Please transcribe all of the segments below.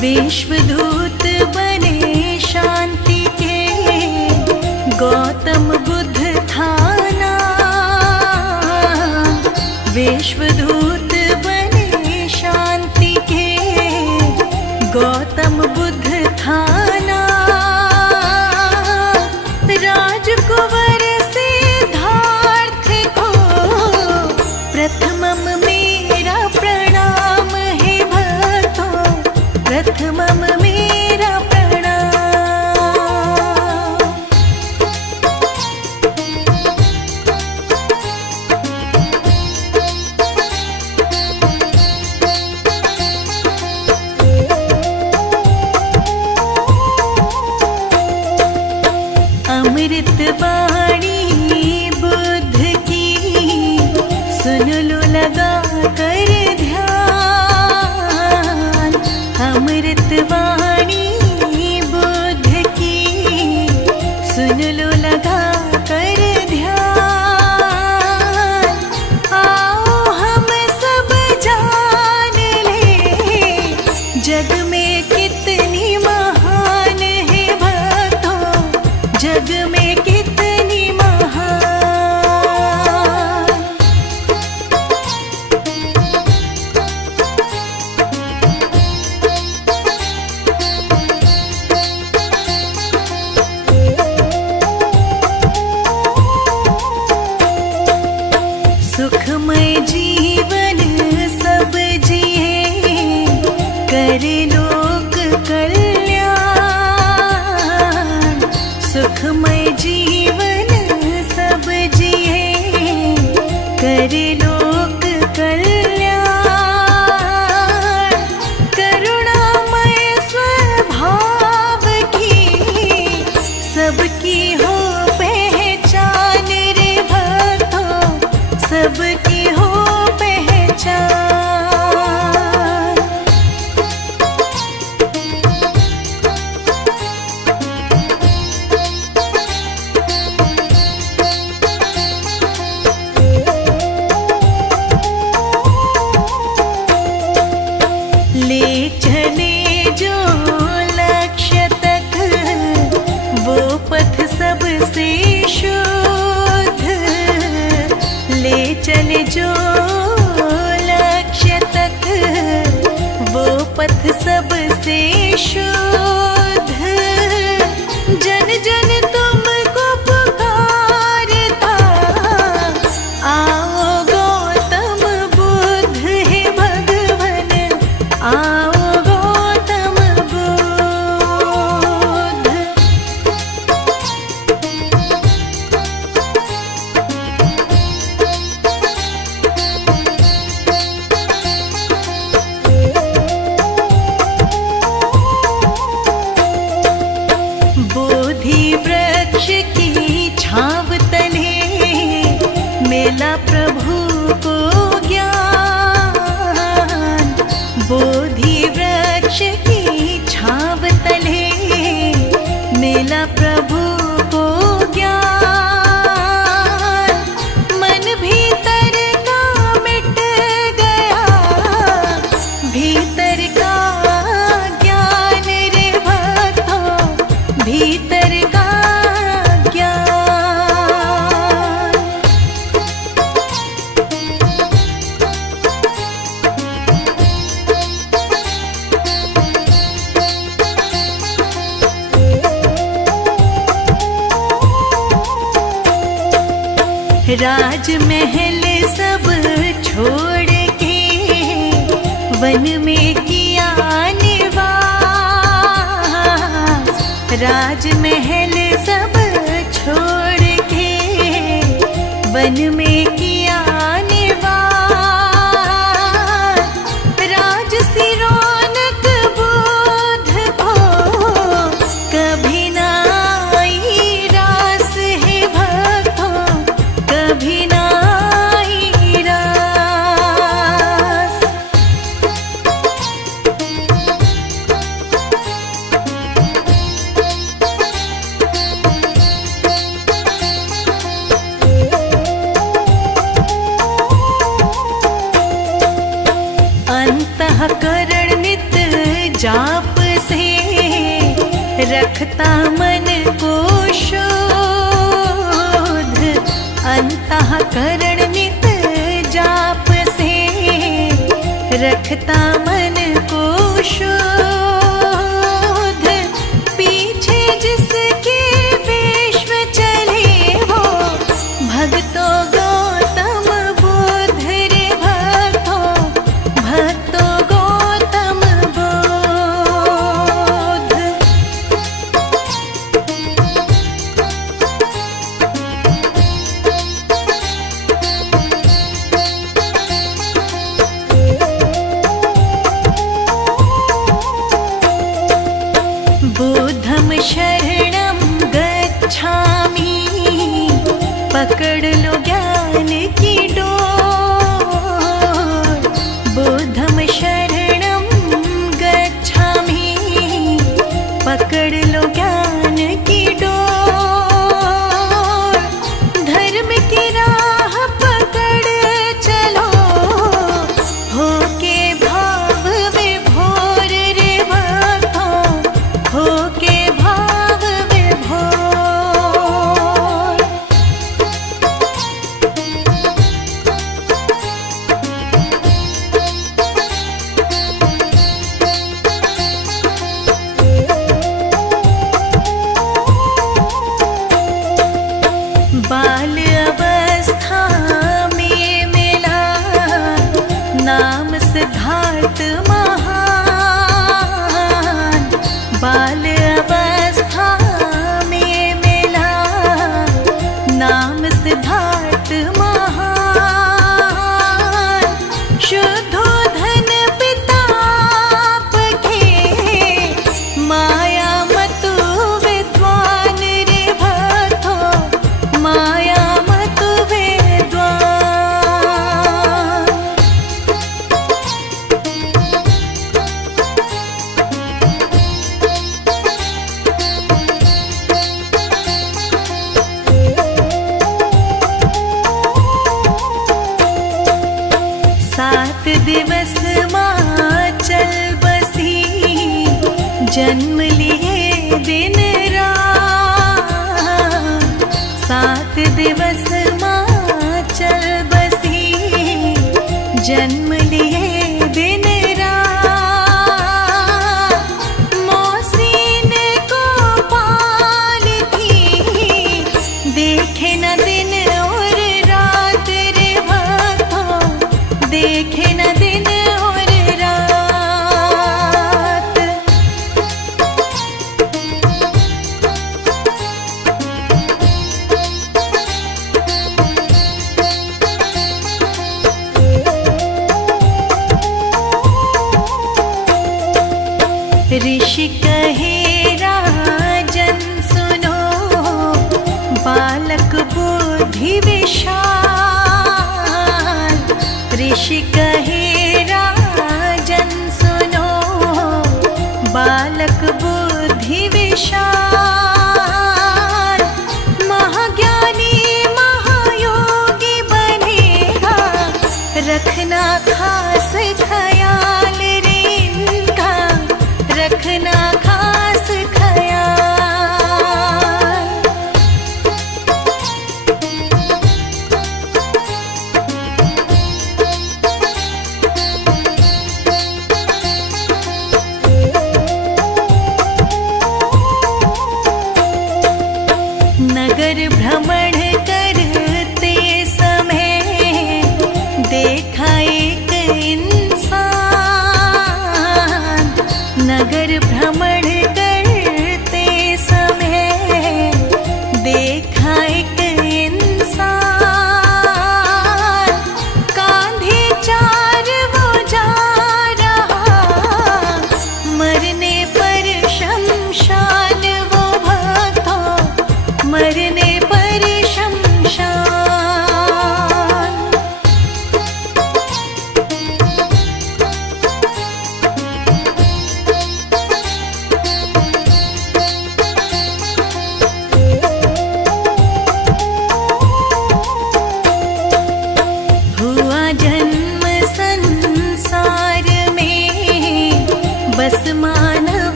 विश्वदूत बने शांति के, गौतम बुद्ध थाना। विश्वदूत बने शांति के, गौतम बुद्ध थाना। राजकुंवर सिद्धार्थ को प्रथमम मेरा प्रणाम है भक्तों, प्रथमम मेरा प्रणाम। अमृत वाणी बुद्ध की, सुन लो लगा कर ध्यान। अमृत वाणी बुद्ध की, सुन लो लगा कर ध्यान। आओ हम सब जान ले, जग में कितनी महान है भक्तों, जग में कितनी महान। सुखमय जीवन सब जिए, करे लोक कल्याण। सुखमय जीवन सब जिए, करे लोक कल्याण। करुणामय स्वभाव की, सबकी हो पहचान रे भक्तों, सबकी हो पहचान। ले चले जो लक्ष्य तक, वो पथ सबसे शुद्ध। ले चले जो लक्ष्य तक, वो पथ सबसे शुद्ध। जन जन तुमको पुकारता, आओ गौतम बुद्ध है भगवन, आओ गौतम बुद्ध। बोधि वृक्ष की छांव तले, मिला प्रभु को ज्ञान। बोधि वृक्ष की छांव तले, मिला प्रभु को ज्ञान। मन भीतर का मिट गया, भीतर का ज्ञान रे भक्तों, भीतर का ज्ञान। राजमहल सब छोड़ के, वन में किया निवास। राजमहल सब छोड़ के, वन में किया निवास। राजसी रौनक बुद्ध को, कभी ना आई रास है भक्तों, कभी ना आई रास। जाप से रखता मन को शोध, अंतःकरण नित जाप से रखता मन को शोध। पीछे जिसके विश्व चले वो भक्तों गौतम बुद्ध रे, भक्तों भक्तों गौतम बुद्ध। बुद्धं शरणं गच्छामि, पकड़ लो ज्ञान की डोर। बुद्धं शरणं गच्छामि, पकड़ लो ज्ञान की डोर। धर्म की राह पकड़ चलो, होके भाव विभोर रे भक्तों, होके भाव विभोर। बाल अवस्था में मिला नाम सिद्धार्थ महान। बाल अवस्था में मिला नाम सिद्धार्थ महान। शुद्धोधन पिता के माया मतु विद्वान रे भक्तों, माया मतु विद्वान। सात दिवस माचल बसी, जन्म लिए दिन रात। सात दिवस माचल बसी, जन्म लिए दिन रात। मौसीन को पालती, देखे न दिन और रात रे भक्तों, देखे न दिन और रात। ऋषि कहे राजन सुनो, बालक बुद्धि विशाल। ऋषि कहे राजन सुनो, बालक बुद्धि विशाल। महाज्ञानी महायोगी बनेगा, रखना खास ख्याल रे इनका, रखना खास ख्याल। नगर भ्रमण करते समय देखा एक इंसान। नगर भ्रमण करते समय देखा एक इंसान। कांधे चार वो जा रहा, मरने पर शमशान वो भक्तों, मरने पर शमशान।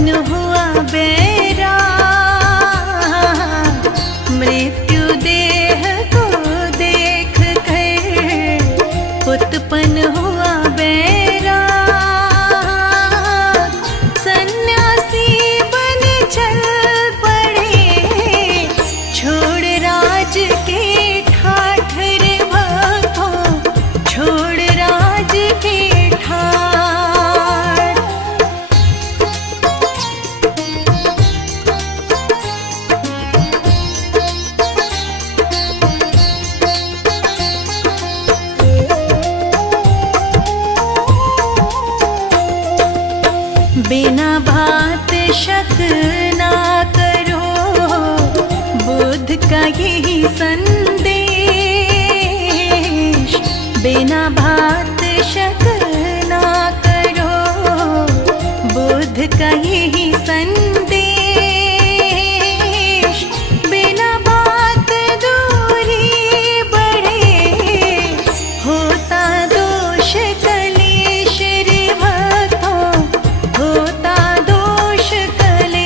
उत्पन्न हुआ बैराग, मृत्यु देह को देख कर उत्पन्न हुआ बैराग। सन्यासी बन चल पड़े, छोड़ राज के ठाठ रे भक्तों, छोड़ राज के ठाठ। बिना बात शक ना करो, बुद्ध का यही संदेश। बिना बात शक ना करो, बुद्ध का यही संदेश। बिना बात दूरी बढ़े, होता दोष कलेश रे भक्तों, होता दोष कलेश।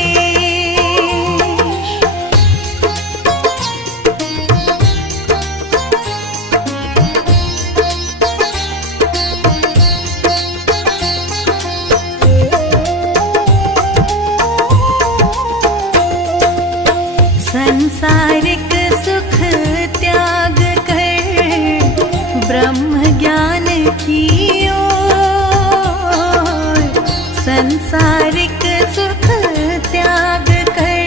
संसारिक सुख त्याग कर ब्रह्म ज्ञान की ओर। संसारिक सुख त्याग कर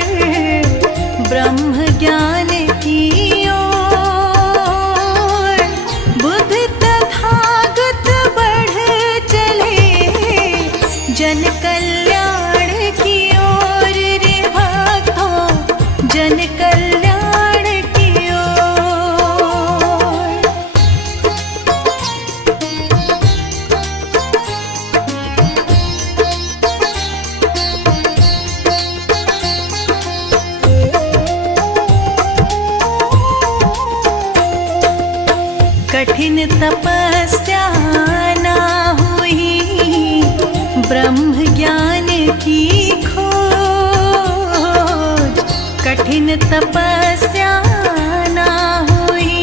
ब्रह्म ज्ञान की ओर। बुद्ध तथागत बढ़ चले जन कल्याण की ओर रे भक्तों, जन कल्याण की ओर। कठिन तपस्या ना हुई, ब्रह्म ज्ञान की खोज। कठिन तपस्या ना हुई,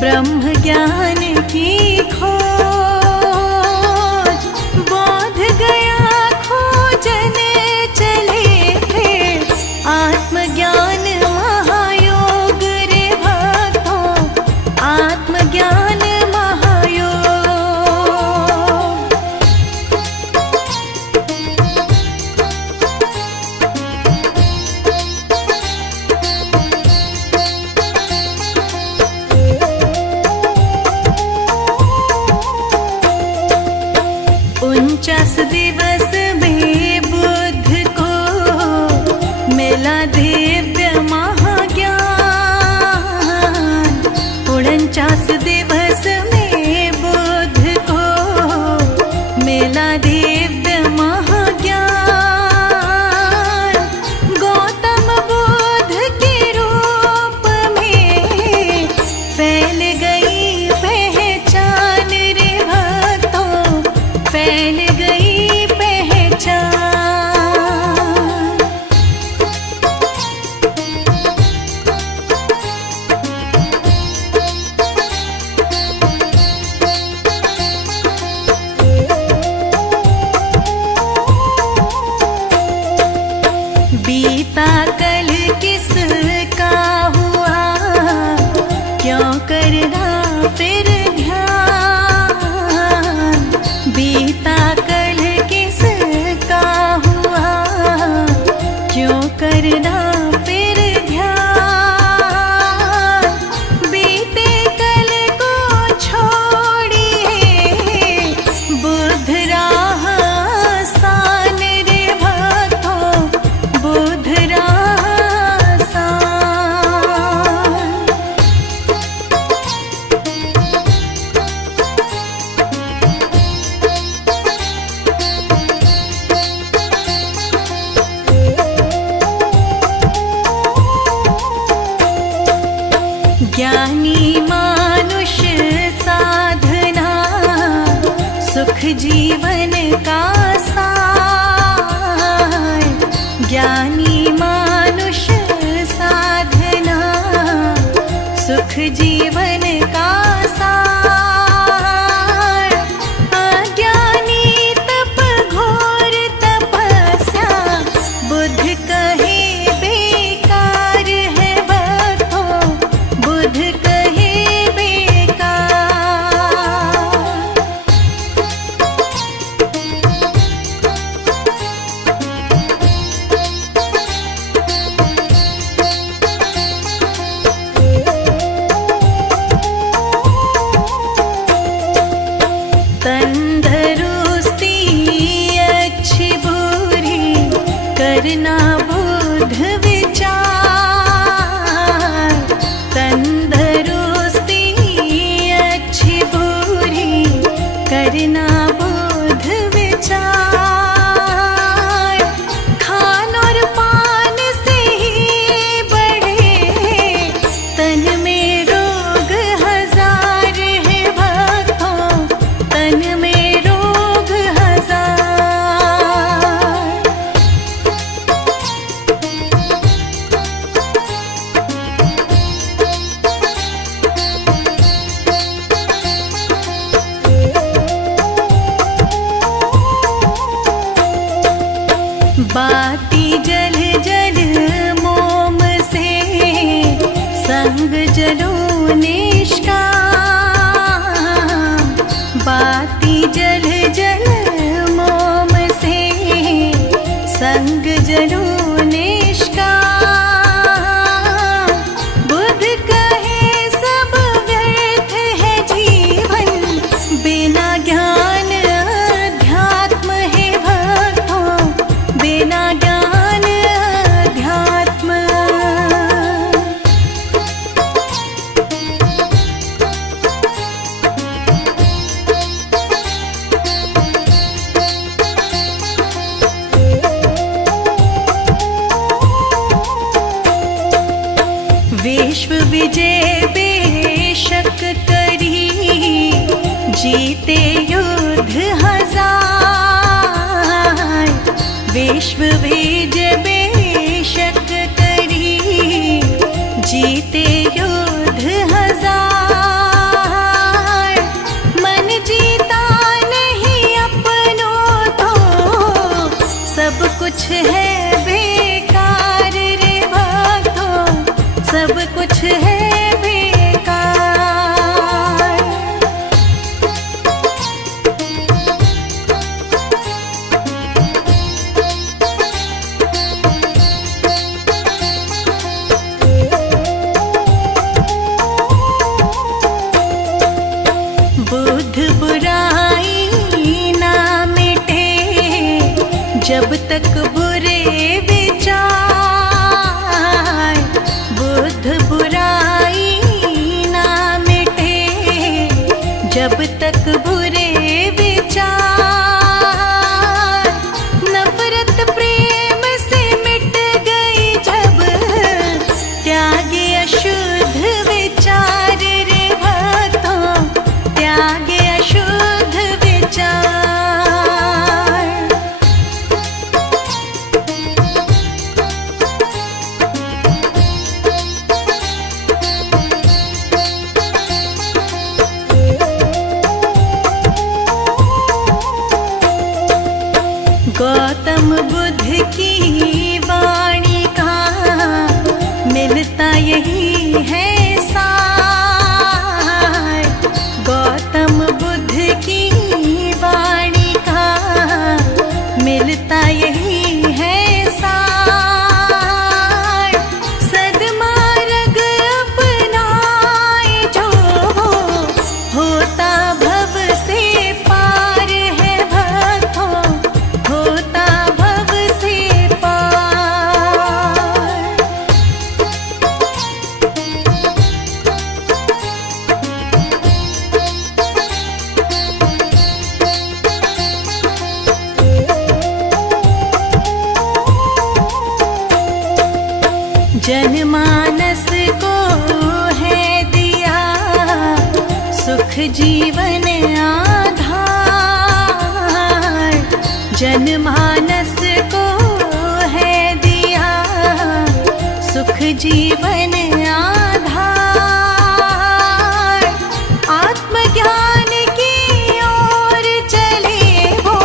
ब्रह्म ज्ञान की खोज। बोध गया खोजन चले फिर आत्मज्ञान महायोग रे भक्तों, आत्मज्ञान महायोग। उनचास दिवस में बुद्ध को मिला दिव्य महाज्ञान। 49 दिवस में बुद्ध को मिला दिव्य महाज्ञान। गौतम बुद्ध के रूप में फैल गई पहचान रे भक्तों, फैल गई पहचान। बीता कल किसका हुआ, क्यों करना फिर ध्यान। बीता कल किसका हुआ, क्यों करना फिर ध्यान। बीते कल को छोड़िए, बुद्ध राह आसान रे भक्तों, बुद्ध राह आसान। ज्ञानी मानुष साधना, सुख जीवन का सार। तंदरुस्ती अच्छी बुरी करना बुध विचार, तंदरुस्ती अच्छी बुरी करना बुध विचार। खान और पान से ही बढ़े तन में रोग हजार है भक्तों, तन में रोग हजार। बाती जल जल मोम से संग जलो निष्काम, बाती जल जल मोम से संग जलो निष्काम। बुध कहे सब व्यर्थ है जीवन, बिना ज्ञान अध्यात्म है भक्तों, बिना ज्ञान अध्यात्म। विश्व विजय बेशक करी, जीते युद्ध हजार। विश्व विजय बेशक करी, जीते युद्ध हजार। मन जीता नहीं अपनों तो सब कुछ है बेकार रे भक्तों, सब कुछ है बेकार। बुध बुराई ना मिटे जब तक बुरे विचार, बुध बुराई ना मिटे जब तक बुरे विचार। नफरत प्रेम से मिट गई जब त्यागे अशुद्ध विचार रे भक्तों, त्यागे अशुद्ध विचार। गौतम बुद्ध की वाणी का मिलता यही है सार। गौतम बुद्ध की वाणी का मिलता यही है सार। सद्मार्ग अपनाए जो होता भव से पार है भक्तों, होता भव से पार। जनमानस को है दिया सुख जीवन आधार, जनमानस को है दिया सुख जीवन आधार। आत्मज्ञान की ओर चले वो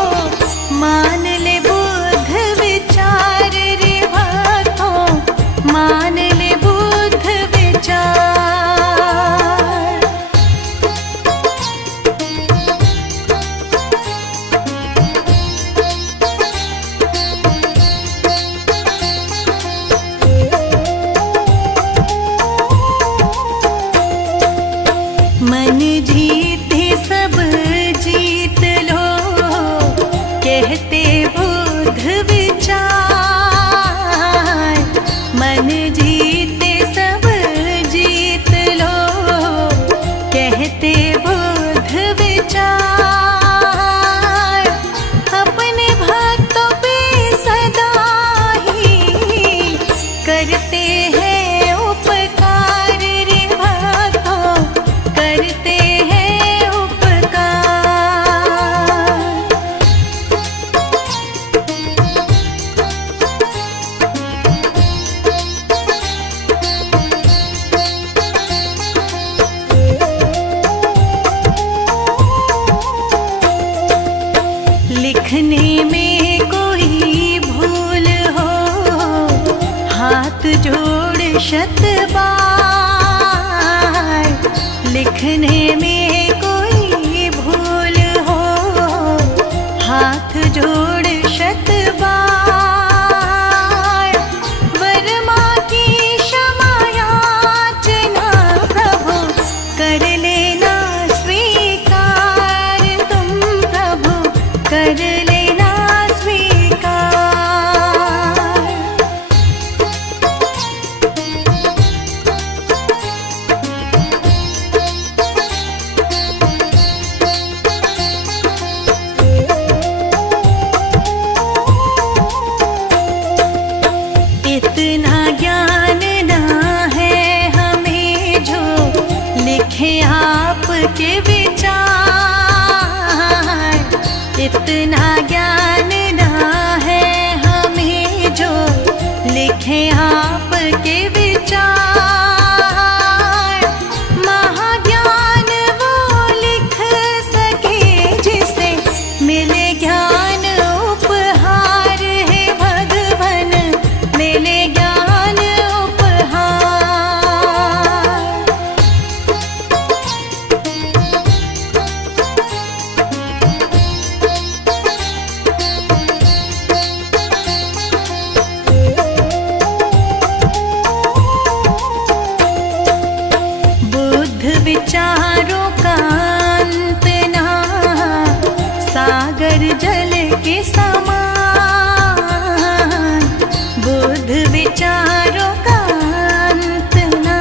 मान ले बुद्ध विचार रे भक्तों, मान ले बुद्ध विचार। लिखने में कोई भूल हो, हाथ जोड़ शत बार। लिखने में कोई भूल हो, हाथ जोड़ शत बार। वर्मा की क्षमा याचना प्रभु कर लेना स्वीकार, तुम प्रभु कर लेना स्वीकार। इतना ज्ञान ना है हमें जो लिखे आपके विचार। इतना ज्ञान ना है हमें जो लिखे आपके विचार। महाज्ञान वो लिख सके जिसे मिले ज्ञान उपहार, है भगवन मिले ज्ञान उपहार। बुद्ध विचारों का अंत ना, सागर जल के समान। बुद्ध विचारों का अंत ना,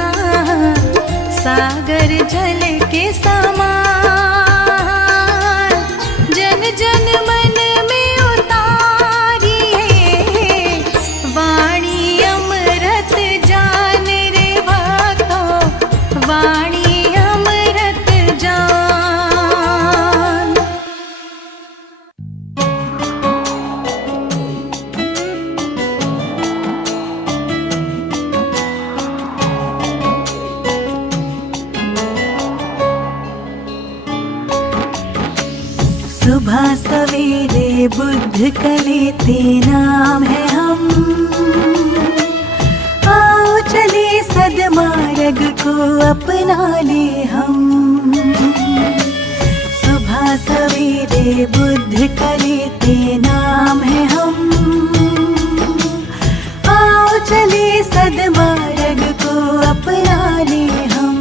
सागर जल के समान। जन जन मन में उतारिए वाणी अमृत जान रे भक्तों, वाणी अमृत जान। सुबह सवेरे बुद्ध कलेते नाम है हम, आओ चले सद्मार्ग को अपना ले हम। सुबह सवेरे बुद्ध कलेते नाम है हम, आओ चले सद्मार्ग को अपना ले हम।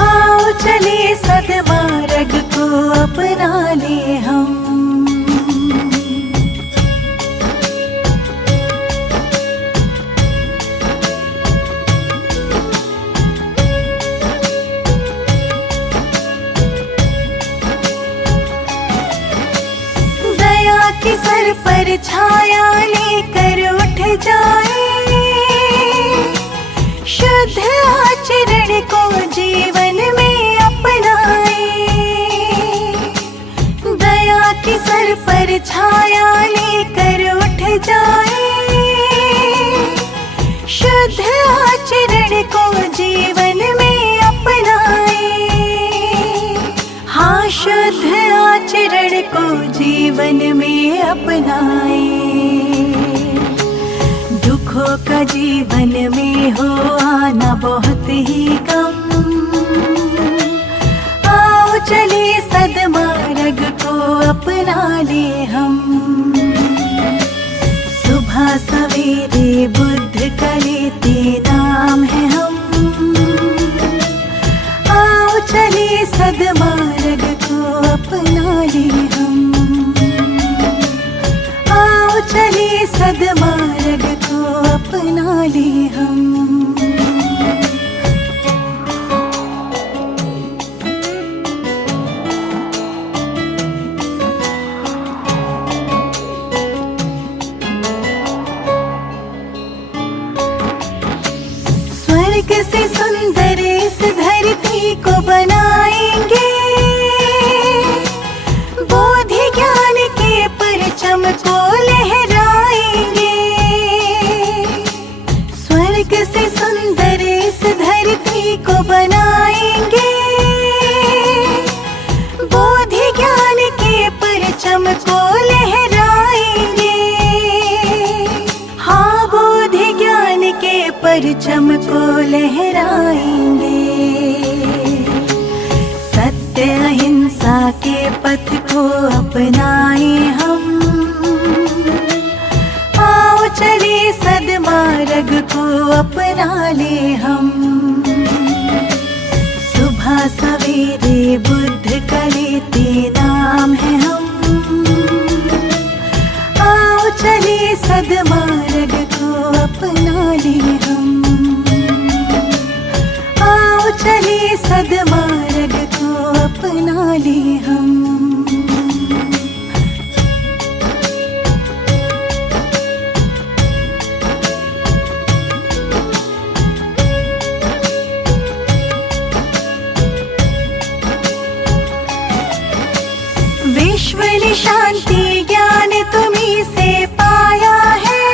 आओ चले सद्मार्ग को अपना ले हम। दया की सर पर छाया लेकर उठ जाए, शुद्ध आचरण को जीवन में अपनाए। दया की सर पर छाया लेकर उठ जाए, शुद्ध आचरण को जीवन में अपनाए। हाँ, शुद्ध आचरण को जीवन में अपनाए। दुखों का जीवन में हो आना बहुत ही कम, आओ चले सद्मार्ग को अपना ले हम। सुबह सवेरे बुद्ध कलेते नाम है हम, आओ चले सद्मार्ग को अपना ले हम। आओ चले सद्मार्ग को अपना ले हम। स्वर्ग से सुंदर इस धरती को बनाएंगे, लहराएंगे। सत्य अहिंसा के पथ को अपनाए हम, आओ चले सद्मार्ग को अपना ले हम। सुबह सवेरे बुद्ध का लेते नाम है हम, आओ चले सद्मार्ग को अपना ले हम। आओ चले सद्मार्ग को अपना ले हम। विश्व शांति ज्ञान तुम्हीं से पाया है,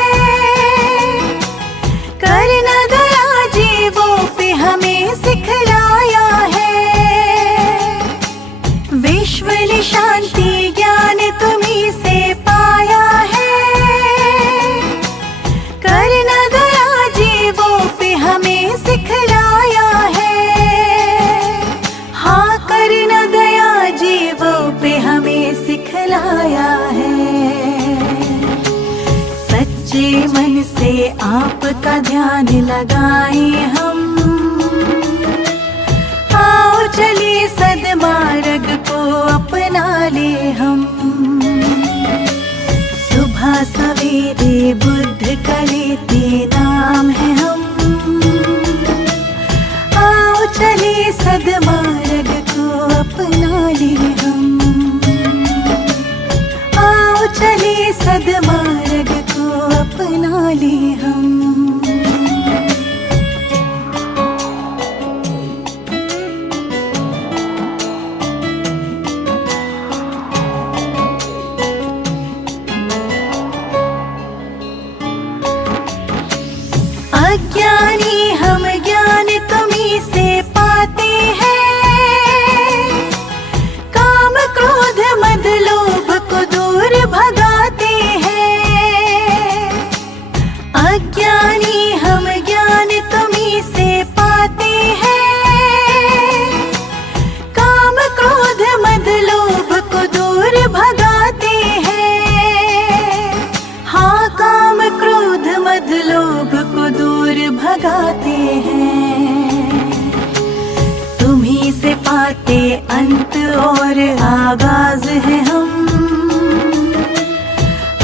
करना दया जीवों पे हमें सिखलाया है। विश्व शांति ज्ञान तुम्हीं से पाया है, करना दया जीवों पे हमें सिखलाया है। हाँ, करना दया जीवों पे हमें सिखलाया है। सच्चे मन से आपका ध्यान लगाए हम, आओ चले सद्मार्ग को अपना ले हम। सुबह सवेरे बुद्ध का लेते नाम है हम, आओ चले सद्मार्ग को अपना ले हम। आओ चले सद्मार्ग को अपना ले हम। अज्ञानी हम ज्ञान तुम्हीं से पाते हैं, काम क्रोध मद लोभ को दूर भगाते हैं। अज्ञानी हम ज्ञान तुम्हीं से पाते हैं, काम क्रोध मद लोभ को दूर भगाते हैं। हाँ, काम क्रोध मद लोभ को दूर भगाते हैं। तुम्हीं से पाते अंत और आगाज है हम,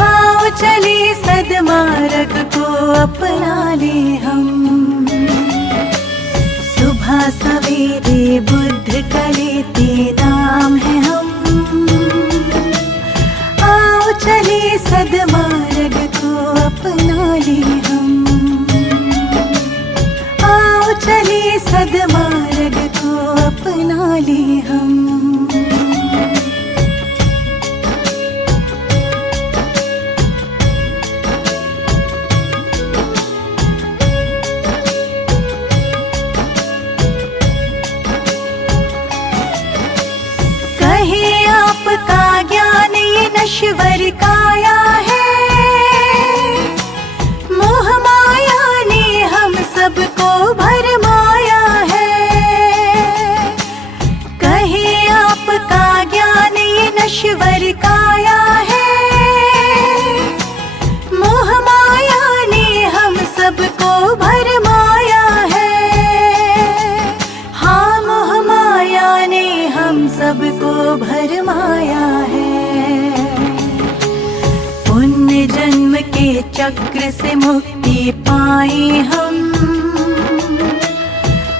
आओ चले सद्मार्ग को अपना ले हम। सुबह सवेरे बुद्ध का लेते नाम है हम, आओ चले सद्मार्ग को अपना ले हम। आओ चले सद्मार्ग को अपना ले हम। कहे आपका ज्ञान ये नश्वर काया है, मोह माया ने हम सबको भरमाया है। कहे आपका ज्ञान ये नश्वर काया है, मोह माया ने हम सबको भरमाया है। हाँ, मोह माया ने हम सबको भरमाया है। पुण्य जन्म के चक्र से मुक्ति पाए हम,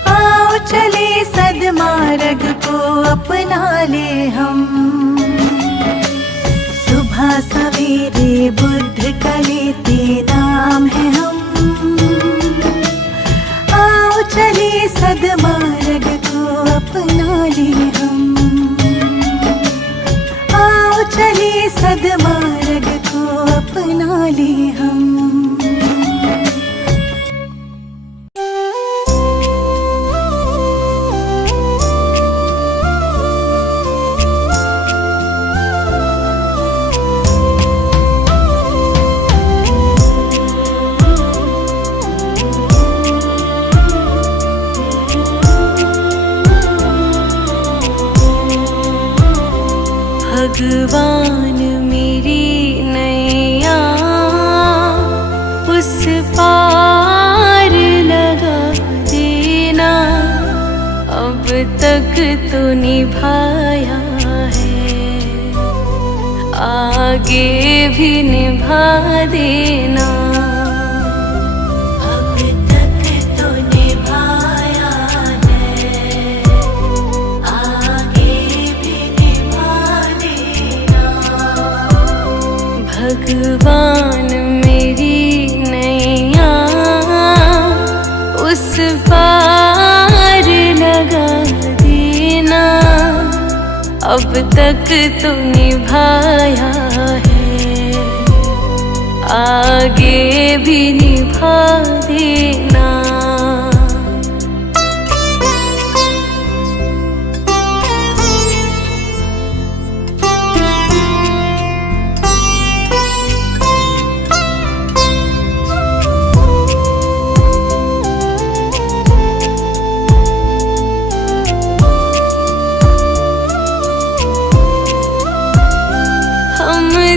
आओ चले सद्मार्ग को अपना ले हम। सुबह सवेरे बुद्ध का लेते नाम है हम, आओ चले सद्मार्ग को अपना ले हम। आओ चले सद्मार्ग को अपना ले हम। भगवान मेरी नैया उस पार लगा देना, अब तक तो निभाया है, आगे भी निभा देना। अब तक तो निभाया है, आगे भी निभा देना। भगवान मेरी नैया उस पार लगा देना, अब तक तो निभाया है, आगे भी निभा देना।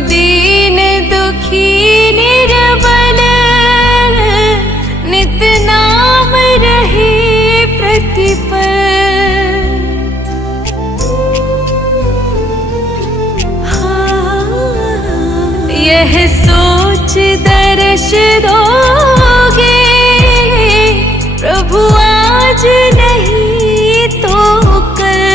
दीन दुखी निर्बल नित नाम रहे प्रतिपल, यह सोच दर्श दोगे प्रभु आज नहीं तो कल।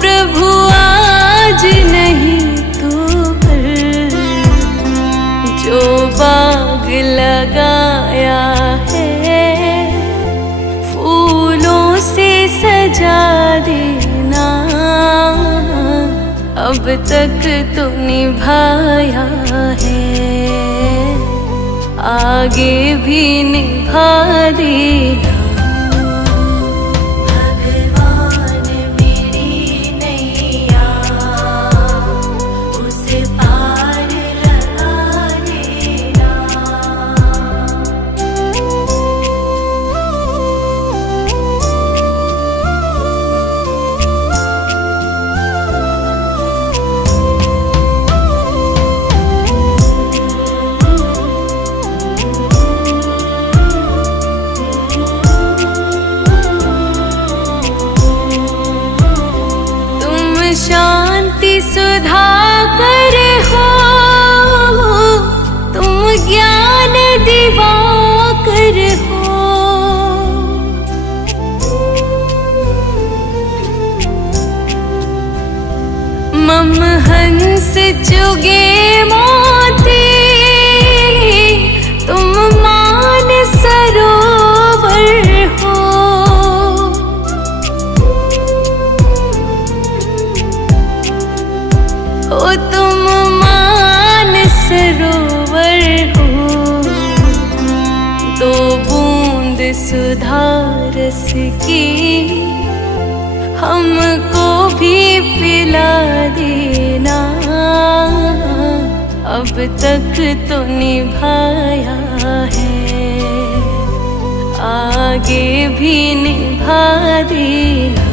प्रभु आज नहीं तो कल, जो बाग लगाया है फूलों से सजा देना, अब तक तो निभाया है, आगे भी निभा देना। शांति सुधा कर हो, तुम ज्ञान दिवाकर हो, मम हंस चुगे मोती, तुम मान सरोवर हो, ओ तुम मान सरोवर हो, दो बूंद सुधा रस की हमको भी पिला देना, अब तक तो निभाया है, आगे भी निभा देना।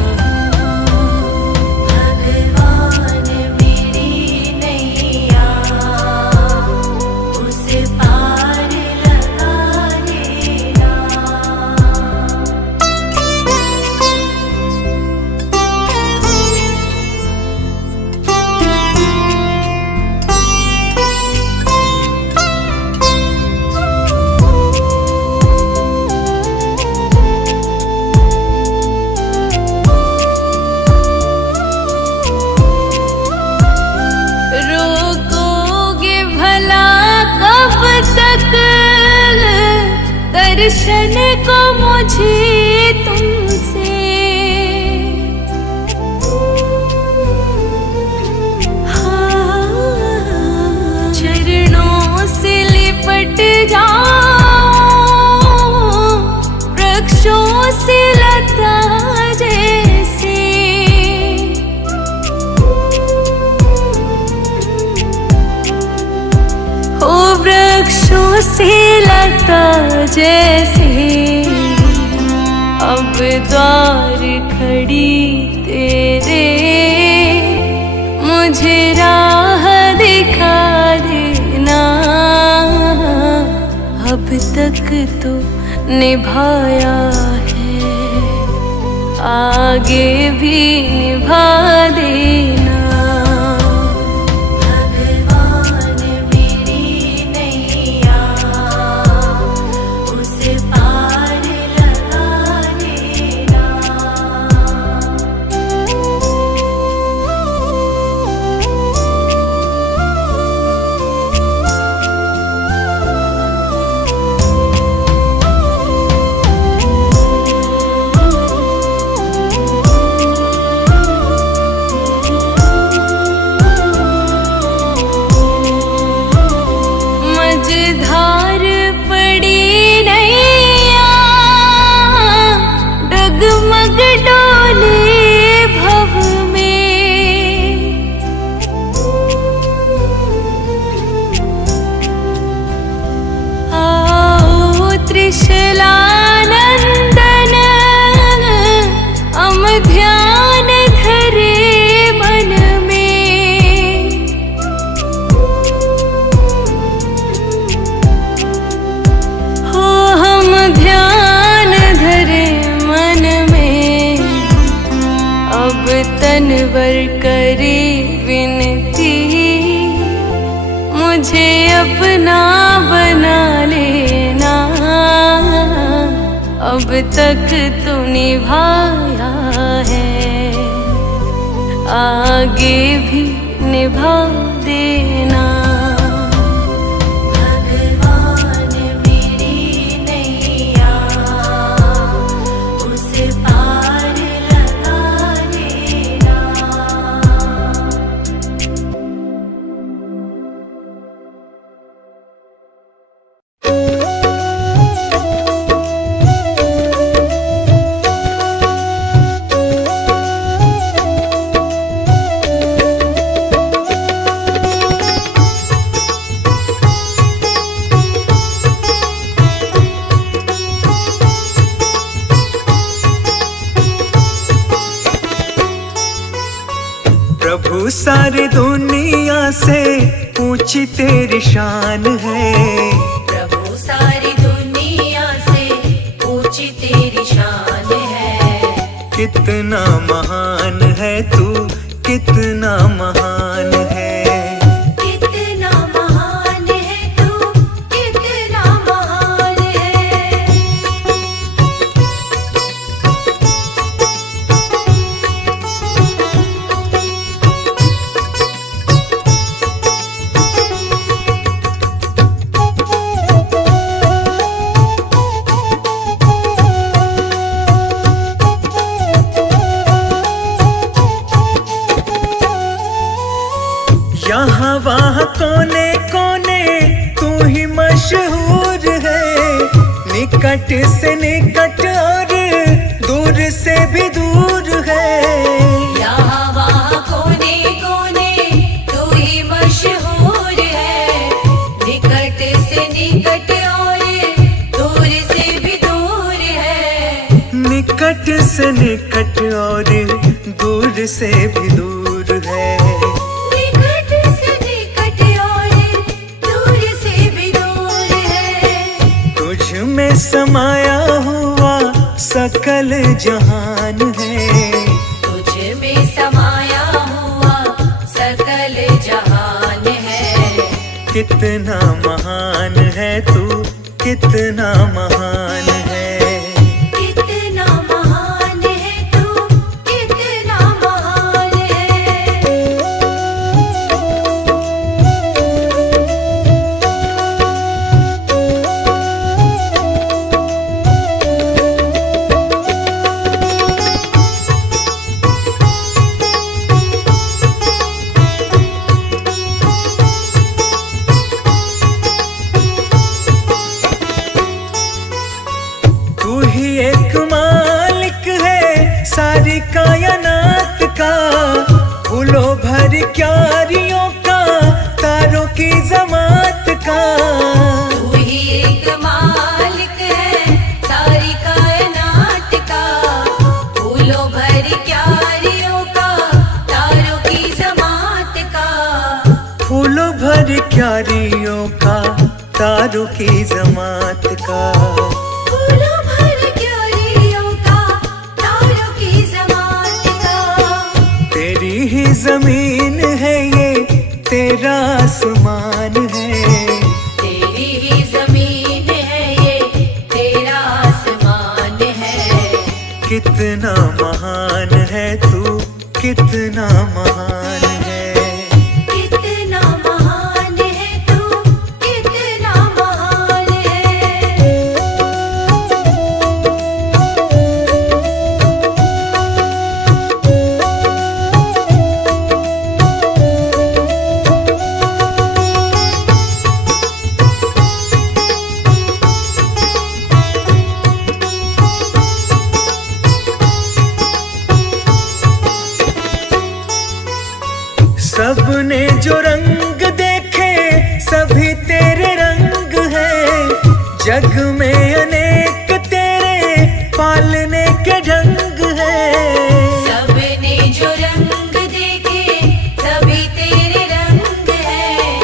दर्शन को मुझे तुमसे, चरणों से लिपट जाओ, वृक्षों से लता जैसे, ओ वृक्षों से लता जैसे, अब द्वार खड़ी तेरे, मुझे राह दिखा देना। अब तक तो निभाया है, आगे भी निभा देना। भगवान मेरी नैया उसे पार लगा देना। मझधार पड़ी नैया, डगमग डोले भव में। आओ त्रिशलानंदन, हम ध्यान धरे मन में। हो हम ध्यान धरे मन में, अब तनवर करे विनती। मुझे अपना बना लेना, अब तक तो निभाया है, आगे भी निभा देना। भगवान मेरी नैया उसे पार लगा देना। प्रभु सारी दुनिया से ऊंची तेरी शान है। प्रभु सारी दुनिया से ऊंची तेरी शान है। कितना महान है तू, कितना महान है। कितना महान है तू, कितना महान है। यहाँ वहाँ कोने कोने तू ही मशहूर है। निकट से निकट और दूर से भी दूर है। यहाँ वहाँ कोने कोने तू ही मशहूर है। निकट से निकट और दूर से भी दूर है। निकट से निकट और दूर से भी दूर है। में समाया हुआ सकल जहान है। तुझ में समाया हुआ सकल जहान है। कितना महान है तू, कितना महान है। कितना महान है तू, कितना महान है। सारी कायनात का, फूलों भर क्यारियों का, तारों की जमात का। तू ही एक मालिक है सारी कायनात का, क्यारियों का, तारों की जमात का। फूलों भर क्यारियों का, तारों की जमात का। तेरी ही जमीन है ये, तेरा आसमान है। तेरी ही जमीन है ये, तेरा आसमान है। कितना महान है तू, कितना महान है। कितना महान है तू, कितना महान है। सबने जो रंग देखे सभी तेरे रंग हैं। जग में अनेक तेरे पालने के ढंग हैं। सबने जो रंग देखे सभी तेरे रंग हैं।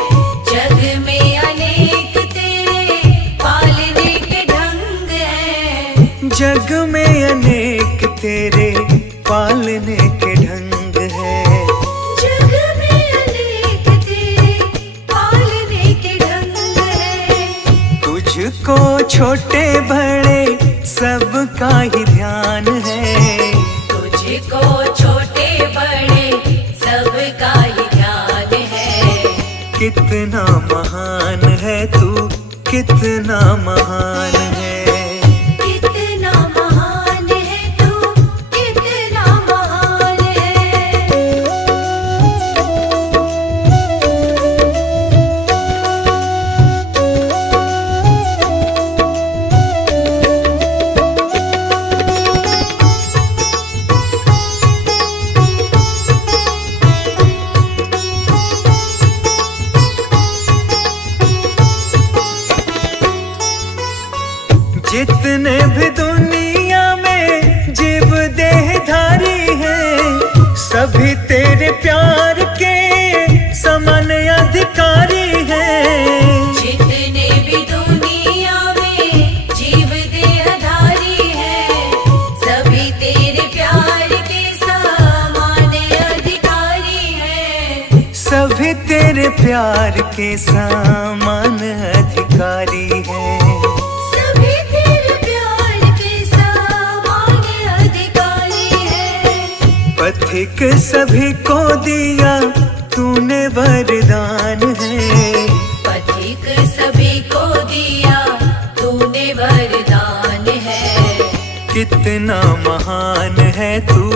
जग में अनेक तेरे पालने के ढंग हैं। जग में अनेक तेरे पालने के ढंग हैं। जग में अनेक तेरे पालने के ढंग हैं। तुझको छोटे बड़े सबका ही ध्यान है। तुझको छोटे बड़े सबका ही ध्यान है। कितना महान है तू, कितना महान है। कितना महान है तू, कितना महान है। जितने भी दुनिया में जीव देहधारी हैं, सभी तेरे प्यार के समान अधिकारी हैं। जितने भी दुनिया में जीव देहधारी हैं, सभी तेरे प्यार के समान अधिकारी हैं। सभी तेरे प्यार के समान अधिकारी हैं। सभी तेरे प्यार के समान अधिकारी हैं। पथिक सभी को दिया तूने वरदान है। पथिक सभी को दिया तूने वरदान है। कितना महान है तू,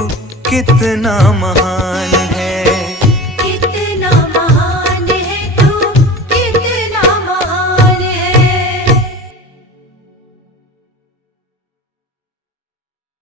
कितना महान है।